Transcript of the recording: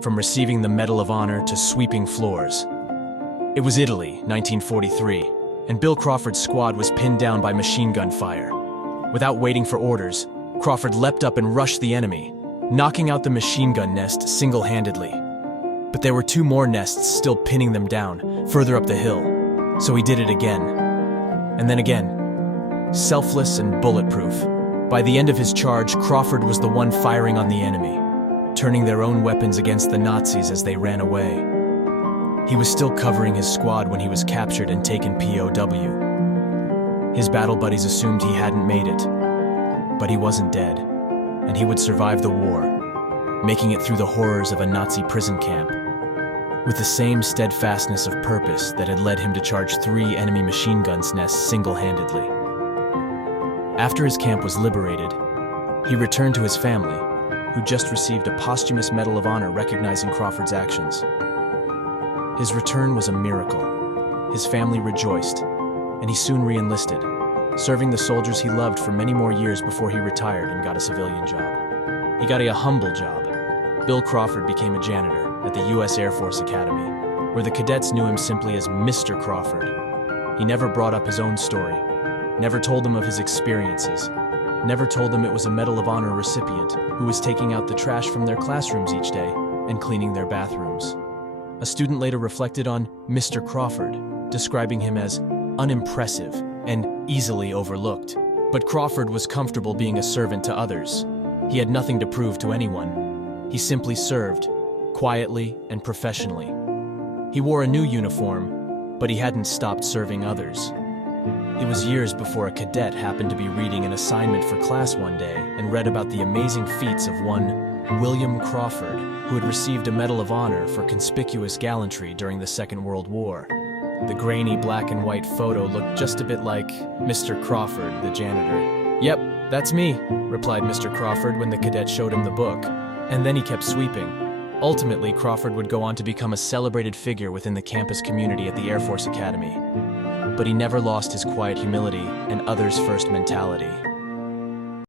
from receiving the Medal of Honor to sweeping floors. It was Italy, 1943, and Bill Crawford's squad was pinned down by machine gun fire. Without waiting for orders, Crawford leapt up and rushed the enemy, knocking out the machine gun nest single-handedly. But there were two more nests still pinning them down, further up the hill, so he did it again. And then again. Selfless and bulletproof. By the end of his charge, Crawford was the one firing on the enemy, turning their own weapons against the Nazis as they ran away. He was still covering his squad when he was captured and taken POW. His battle buddies assumed he hadn't made it, but he wasn't dead, and he would survive the war, making it through the horrors of a Nazi prison camp, with the same steadfastness of purpose that had led him to charge 3 enemy machine guns nests single-handedly. After his camp was liberated, he returned to his family, who just received a posthumous Medal of Honor recognizing Crawford's actions. His return was a miracle. His family rejoiced, and he soon re-enlisted, serving the soldiers he loved for many more years before he retired and got a civilian job. He got a humble job. Bill Crawford became a janitor at the U.S. Air Force Academy, where the cadets knew him simply as Mr. Crawford. He never brought up his own story, never told them of his experiences, never told them it was a Medal of Honor recipient who was taking out the trash from their classrooms each day and cleaning their bathrooms. A student later reflected on Mr. Crawford, describing him as unimpressive and easily overlooked. But Crawford was comfortable being a servant to others. He had nothing to prove to anyone. He simply served, quietly and professionally. He wore a new uniform, but he hadn't stopped serving others. It was years before a cadet happened to be reading an assignment for class one day and read about the amazing feats of one William Crawford, who had received a Medal of Honor for conspicuous gallantry during the Second World War. The grainy black and white photo looked just a bit like Mr. Crawford, the janitor. "Yep, that's me," replied Mr. Crawford when the cadet showed him the book, and then he kept sweeping. Ultimately, Crawford would go on to become a celebrated figure within the campus community at the Air Force Academy. But he never lost his quiet humility and others-first mentality.